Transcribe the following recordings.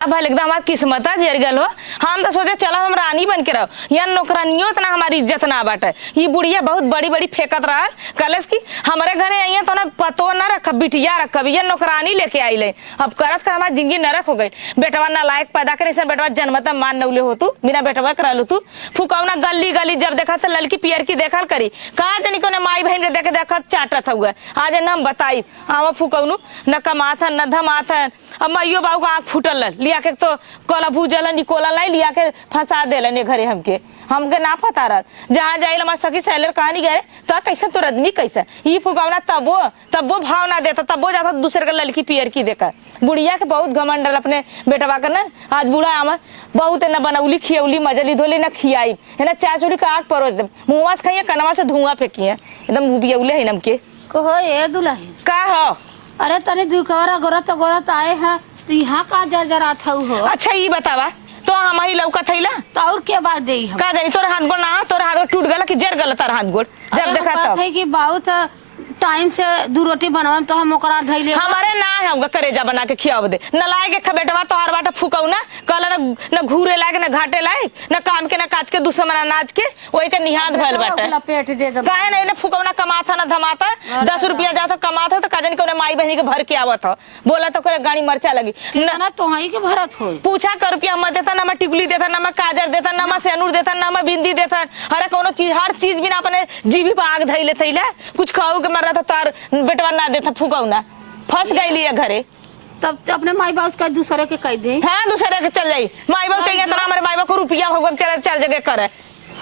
अब एकदम हमारी किस्मत जर गल हो। हम तो सोचे चलो हम रानी बन के रहो, यहाँ नौकरानियों इतना हमारी इज्जत ना बाटे। ये बुढ़िया बहुत बड़ी बड़ी फेंकत रहा कलश की हमारे घरे आई तो ना पतो ना रख बिटिया रख ये नौकरानी लेके आई ले। अब करत कर हमारी जिंदगी नरक हो गई। बेटवा ना लायक पैदा करे से बेटवा जन्मता मान नौले हो तू बिना बेटवा करा लू तू फुकौना गली गली जब देखा तो ललकी पियर की देखल करी कहा जनी को माई बहन के देखे देखा चाटत हुआ आज न हम बताई आवा फुकौनु न कमाथा न धमाथा। अब मैयो बाबू का आँख फूटल लिया के तो कोला भूजल निकोला लाई लिया के फंसा दे घरे हमके ना पता रहा जहाँ जाए हमारे सखी सैलर कहा नहीं गए तो कैसे तो रदमी कैसे ये फुकौना तबो भाव ना देता तबो जाता दूसरे का लड़की पियर की देखा बुढ़िया के बहुत घमंड अपने बेटवा का ना आज बूढ़ा आम बहुत न बनौली खियौली मजली धोली न खियाई है ना चाय चूड़ी का आग परोस दे मुँह से खाइए कनवा से धुआं फेंकी है एकदम बियौले है नमके कहो ये दुल्हन का हो। अरे तनी दुकवरा गोरत आए हैं तो यहाँ का जरा था हो। अच्छा ये बतावा तो हमारी लौका थैला तो और के बात दे हम का जानी तोरा हाथ गोड़ ना तोरा हाथ गोड़ टूट गला कि जर गला तारा हाथ गोड़ जब देखा तब है कि बहुत टाइम से दू रोटी बनवा तो हम ओकरा धैले हमारे ना है उनका करेजा बना के खियाव दे न लाए के खबेटवा तो हर बाटा फुकाऊ ना कल न घूरे लायक न घाटे लायक न काम के न काज के दुश्मन अनाज के वही के निहाद भइल बाटे लपेट दे दे काहे नहीं न फुकाऊ ना कमाता न धमाता 10 रुपया जाता कमाता तो काजन के माई बहनी के भर के आवत हो बोला तो करे गाड़ी मरचा लगी ना तो ही के भरत हो पूछा कर रुपया मत देता ना मैं टिकुली देता ना मैं काजर देता ना मैं सेनूर देता ना मैं बिंदी देता अरे कोनो चीज हर चीज बिना अपने जीभी पे आग धैले थैले कुछ खाऊ के मर रहा था तार बेटवा ना देता फुकाऊ ना फंस गई लिया घरे तब तो अपने माई बाप का दूसरे के कह दे। हाँ दूसरे के चल जाई माई बाप कहिए तो हमारे माई बाप को रुपया होगा चल जगह करे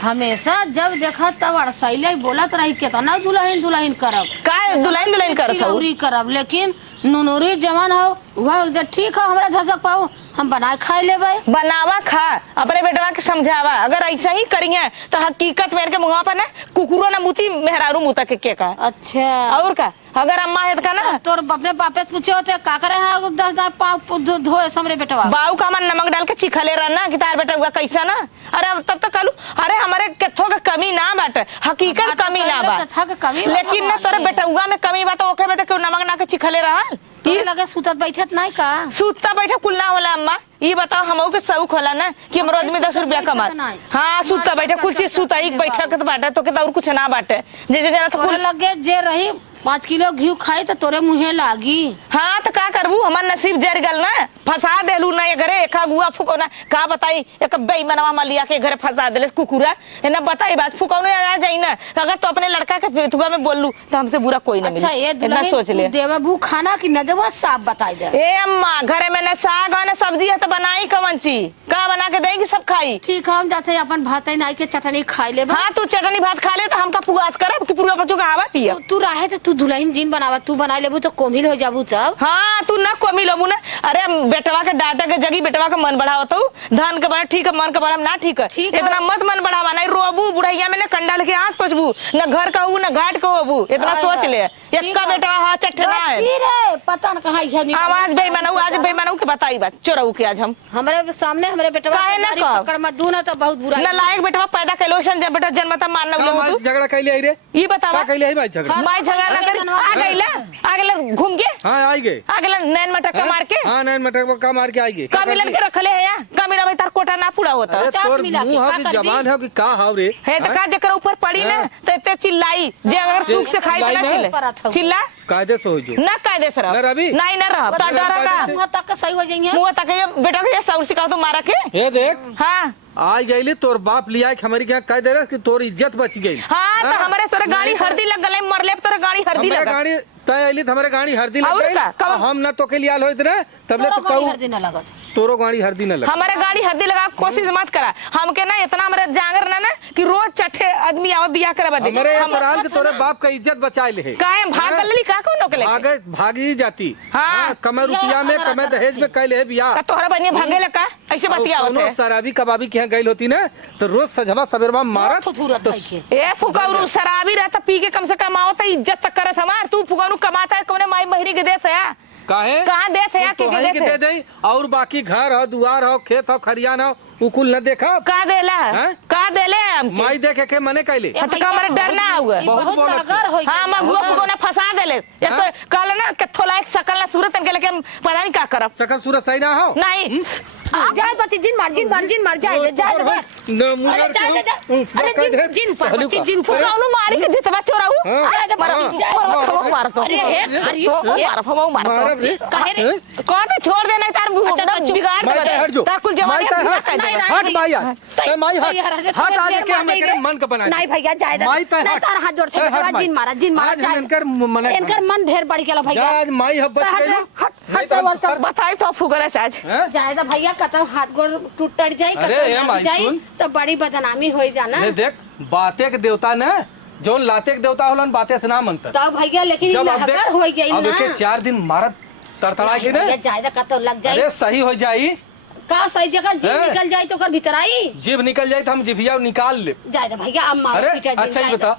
हमेशा जब देखा तब अड़सैले बोलत रही केतना दुल्हन करब का दुल्हन करब लेकिन नुनूरी जवान हो वह ठीक है हमरा धसक पाऊ हम बना खाई लेबे बनावा खा अपने बेटवा के समझावा अगर ऐसा ही करिए तो हकीकत मेरे के मुँह पर ना कुकुरो ना मुती मेहरारू मुता के का अच्छा और का अगर अम्मा है का ना तोर अपने बापे से पूछे होते का करे है 10 पाव धोए हमरे बेटवा बाऊ का मन नमक डाल के चिखले रहना कि तार बेटा हुआ कैसा ना अरे तब तक कलू अरे हमारे केथो का कमी ना बाटे हकीकत कमी ना बा लेकिन ना तोरे बेटुआ में कमी बा तो ओके में तो नमक ना के चिखले रहल ये लगे सुतत बैठत नहीं का सुतता बैठा कुल ना होला अम्मा ये बताओ हमहू के शौक होला ना कि हम रोज में 10 रुपया कमा हाँ सुतता बैठा कुछ चीज सुता एक बैठा के बाटे तो और कुछ ना बाटे जैसे जना तो लगे जे रही 5 किलो घी खाई तो तोरे मुँहे लागी। हाँ तो का करबू हमार नसीब जर गल ना फंसा देलू ना ये घरे एक गुआ फुको ना का बताई एक बेईमानवा मलिया के घरे फंसा देले कुकुरा है ना बताई बात फुको ना आ जाई ना अगर तो अपने लड़का के फेतुआ में बोलू तो हमसे बुरा कोई ना मिले। अच्छा ये दुल्हन सोच ले देबू खाना कि न देबू साफ बताई दे। ए अम्मा घरे में ना साग और ना सब्जी है तो बनाई कवन चीज का बना के देगी सब खाई ठीक है हम जाते अपन भात नाई के चटनी खाई ले। हाँ तू चटनी भात खा ले तो हमका पुगास करब कि पूरा बच्चों का हवा पिया तू रहे तो तू दुल्हन जिन बनावा तू बना लेबू तो कोमिल हो जाबू तब। हाँ तू ना कोमिल होबू ना अरे बेटवा के डाटा के जगी बेटवा का मन बढ़ाओ तो धन के बना ठीक है मन के बना ना ठीक है इतना मत मन बढ़ावा नहीं रोबू बुढ़ैया में ना कंडा लेके आस पचबू न घर का न घाट का होबू इतना सोच ले एक बेटवा हाँ चटना है पता न कहाँ आवाज बेईमानू आज बेईमानू के बताई बात चोरऊ के आज हम हमारे सामने हमारे बेटवा काहे ना पकड़ मत दू ना तो बहुत बुरा ना लायक बेटवा पैदा कैलोशन जब बेटा जन्मता मानना तू झगड़ा कैले आई रे ये बतावा कैले आई भाई झगड़ा माई झगड़ा ना करी आ गईला घूम के हां आई गए आ गईला नैन मटका मार के हां नैन मटका का मार के आई गए का मिलन के रखले है या का मेरा भाई तार कोटा ना पूरा होता तोर मुंह है कि जवान है कि का हाव रे है तो का जकर ऊपर पड़ी ना तो इतने चिल्लाई जे अगर सुख से खाई तो ना चिल्ला कायदे से हो जो ना कायदे से रह नहीं ना रह तो डरा का मुंह तक सही हो जाएंगे मुंह तक ये बेटा के सौर सिखाओ तो मारा के ये देख हां आज गईली तोर बाप लिया हमारी क्या कह दे रहा कि तोर इज्जत बच गई। हाँ तो हमारे सर गाड़ी हरदी लग गई मरले तोरे गाड़ी हरदी लग गाड़ी तय आइली हमारे गाड़ी हरदी लग गई हम ना तो के लियाल होइत रे तबले तो कहू हरदी ना लगत तोरो गाड़ी हरदी ना लग हमारे गाड़ी हरदी लगा कोशिश मत करा हमके ना इतना हमारे जांगर ना कि रोज चट्ठे आदमी आवे बियाह करवा दे हमारे सराल के तोरे बाप का इज्जत बचाए ले काहे भाग गली का को नोकले भागी जाती हां कम रुपया में कम दहेज में कैले है बियाह का तोहरा बनिए भागे लका ऐसे बतियावत है शराबी कबाबी के गइल होती ना तो रोज सजवा सबेरवा मारत तो ए फुकाऊ शराबी रहता पी के कम से कम आओ तो इज्जत तक करत हमार तू फुकाऊ कमाता है कोने माई बहरी के देत है काहे कहाँ देते या तो के है कि दे दे और बाकी घर हो दुआर हो खेत हो खरियान हो उ कुल न देखा का देला हैं? का देले हमके माई देखे के मने कैले तो का हमारे डर ना हुआ बहुत बहुत बोलत नगर हो हाँ मैं गुआ को ना फंसा देले एक तो कल ना के थोला एक सकल ना सूरत के लेके हम पता नहीं का करब सकल सूरत सही ना हो नहीं जाए पति जिन मर जाए जाए न मुनर अरे जाए अरे जिन पर पति जिन तू कौनो मारी के जितवा चोराऊ हाँ, मार तो अरे हे मार कहे रे कौन छोड़ देना तार बिगाड़ माई दे हट जो तार कुल माई जवानी हट हट माई हट माई हट हट आगे के हम के मन का बना नहीं भैया जाए माई त नहीं हट तार हाथ जोड़ से जिन मारा आज हम इनकर मने इनकर मन ढेर बढ़ गेल भैया आज माई हब बच गई हट बताई तो फुगरे से आज हैं? जायदा भैया कतो हाथ गोड़ टूट जाई अरे कतो ए लग माई जाई सुन। तो बड़ी बदनामी होई जाना ये देख बाते के देवता न जोन लाते के देवता होलन बाते से ना मनता तो भैया लेकिन जब अब लहगर होई गई अब ना के 4 दिन मारत तड़तड़ा के भैया ने जायदा कतो लग जाई अरे सही हो जाई का सही जगह जीव हैं? निकल जाई तो कर भीतर आई जीभ निकल जाए तो हम जिभिया निकाल ले जायदा भैया अब मार अरे पीटा अच्छा ही बता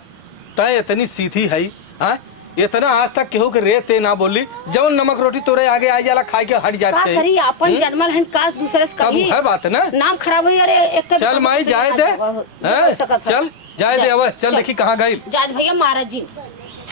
तय इतनी सीधी है हाँ इतना आज तक केहू के रे ते ना बोली जब नमक रोटी तोरे आगे आ जाला खा के हट का जाते करी अपन जन्मल हन का दूसरे से तब कभी है बात ना नाम खराब हुई अरे एक तो चल माई जाए दे हैं? चल जाए दे अब चल देखी कहाँ गई जायद भैया मारा जी